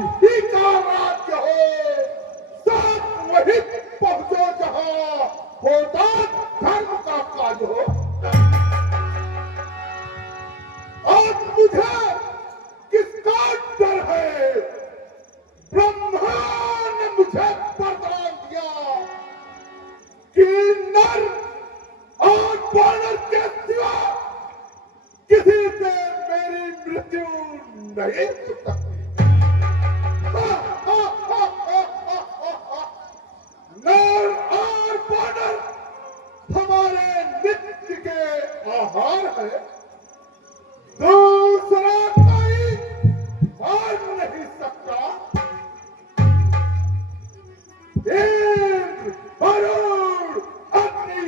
ही का राज्य हो, सब वही पहुंचो जहां होता धर्म का काज हो। आज मुझे किसका डर है? ब्रह्मा ने मुझे वरदान दिया कि नर और वानर के सिवा किसी से मेरी मृत्यु नहीं हो सकती। नर और वानर हमारे नित्य के आहार है, दूसरा कोई मान नहीं सकता। इंद्र, वरुण, अग्नि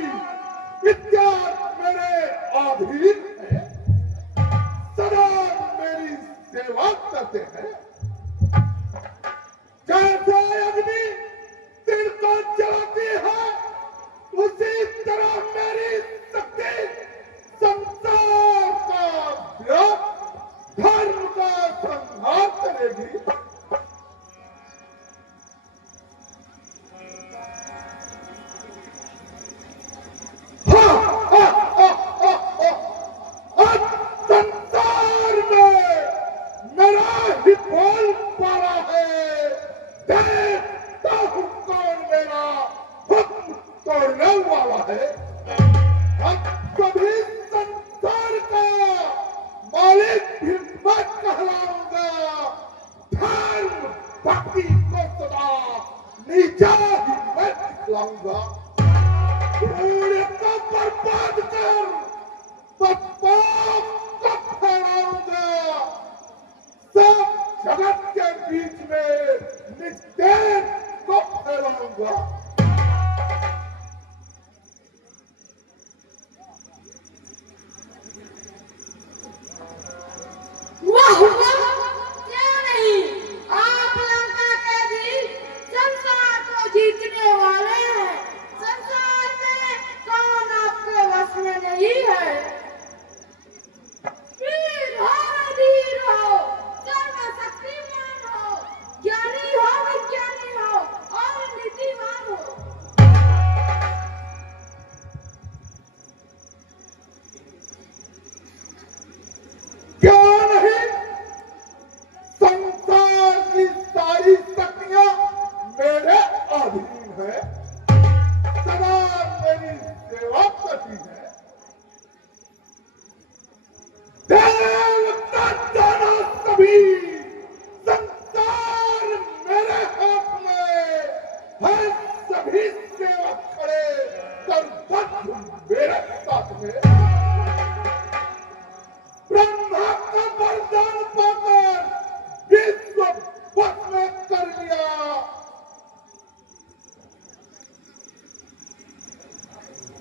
इत्यादि मेरे अधीन है, सदा मेरी सेवा करते हैं। जैसे अग्नि तीर को जलाती है, उसी तरह मेरी शक्ति संसार का व्याप, धर्म का संहार करेगी। संसार में मेरा ही बोल पारा है, देखता हूं कौन मेरा हुक्म तोड़ने वाला है। अब कभी संसार का मालिक भी मैं कहलाऊंगा, धर्म भक्ति को सदा नीचा ही मैं दिखलाऊंगा। पूरे को बर्बाद कर पाप को फैलाऊंगा, सब जगत के बीच में निस्तेज को फैलाऊंगा। वाह वाह, क्या नहीं, आप लंका के भी संसार को जीतने वाले हैं। संसार में कौन आपके वश में नहीं है। वीर हो, सर्वशक्तिमान हो, ज्ञानी हो, विज्ञानी हो और नीतिवान हो। क्या नहीं, संसार की सारी शक्तियां मेरे अधीन है, सदा मेरी सेवा करती है। देवता दानव सभी संसार मेरे हाथ में है, सभी सेवा खड़े सर्वत्र मेरे साथ में। ब्रह्मा का वरदान पाकर विश्व वश में कर लिया,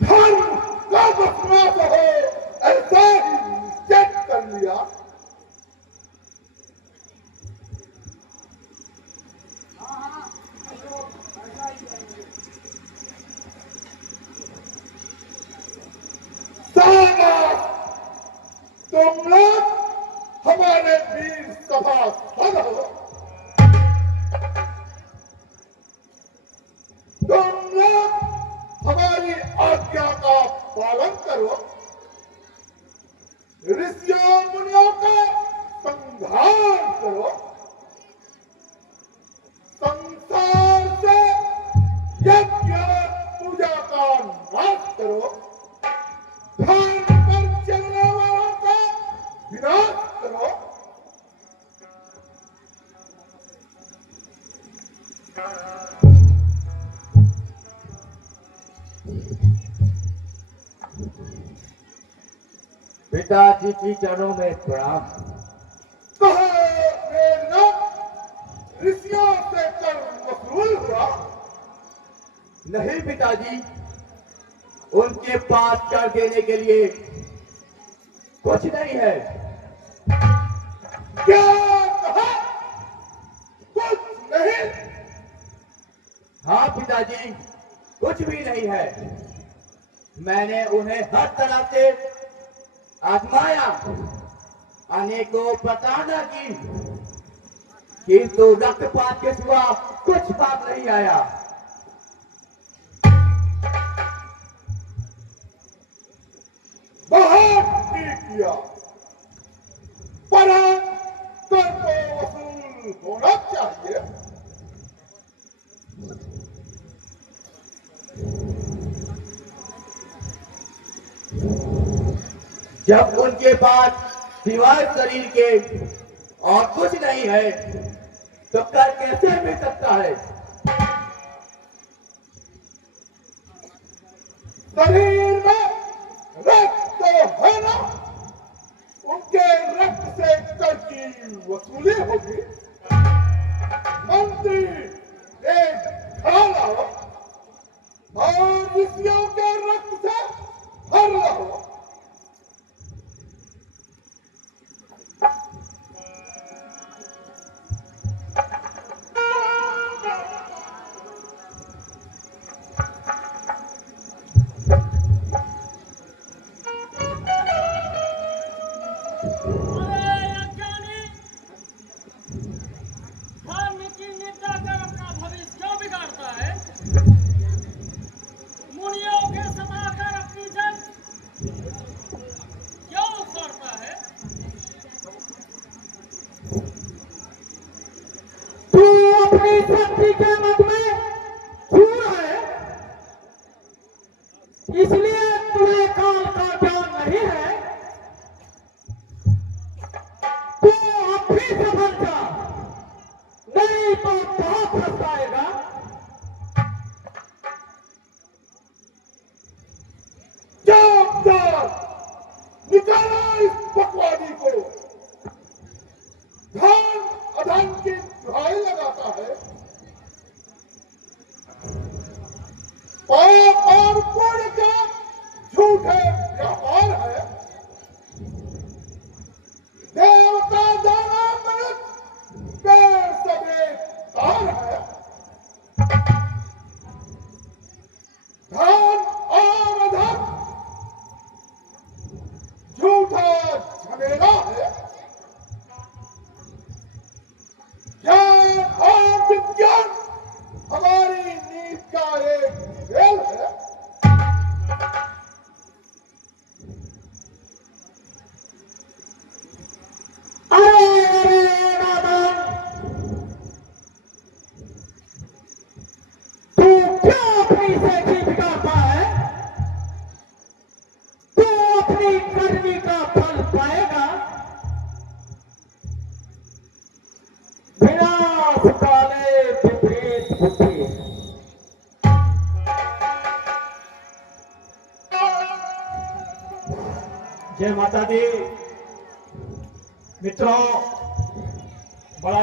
धर्म का वसनाश हो ऐसा ही निश्चय कर लिया। शाबाश, तुम लोग हमारे वीर सभासद हो, तुम लोग हमारी आज्ञा का पालन करो, ऋषियों मुनियों का संहार करो, संसार से यज्ञ पूजा का नाश करो, धर्म पर चलने वालों का विनाश करो। पिताजी की चरणों में प्रणाम। कहो मेरा ऋषियों से कर वसूल हुआ? नहीं पिताजी, उनके पास कर देने के लिए कुछ नहीं है। क्या कहा? कुछ नहीं? हाँ पिताजी, कुछ भी नहीं है। मैंने उन्हें हर तरह से आजमाया, अनेकों प्रताड़ना की, किंतु रक्तपात के सिवा कुछ पाप नहीं आया। बहुत ठीक किया, पर कर तो वसूल होना चाहिए। जब उनके पास सिवाय शरीर के और कुछ नहीं है तो कर कैसे मिल सकता है? शरीर में रक्त तो है ना, उनके रक्त से कर की वसूली होगी। मंत्री एक खड़ा लाओ और ऋषियों के रक्त से भर लाओ। शक्ति के मत में छूर है, इसलिए तुम्हें काल का ज्ञान नहीं है। तू अब भी सफल जा, नहीं तो बहुत फंसाएगा। चौकदार, निकालो इस पकवादी को। धन अधन की दुहाई लगाता है, पाप और पुण्य का झूठे व्यापार है। देवता दाना मनुष्य पेड़ सबे तार है। धन और अधन झूठा झमेला है। ज्ञान और विज्ञान हमारी नीति का एक खेल है। अरे नादान, तू क्यों अपनी सेठी बिगाड़ता है? तू अपनी करनी का फल पाएगा। विनाश काले विपरीत बुद्धि। जय माता दी। मित्रों,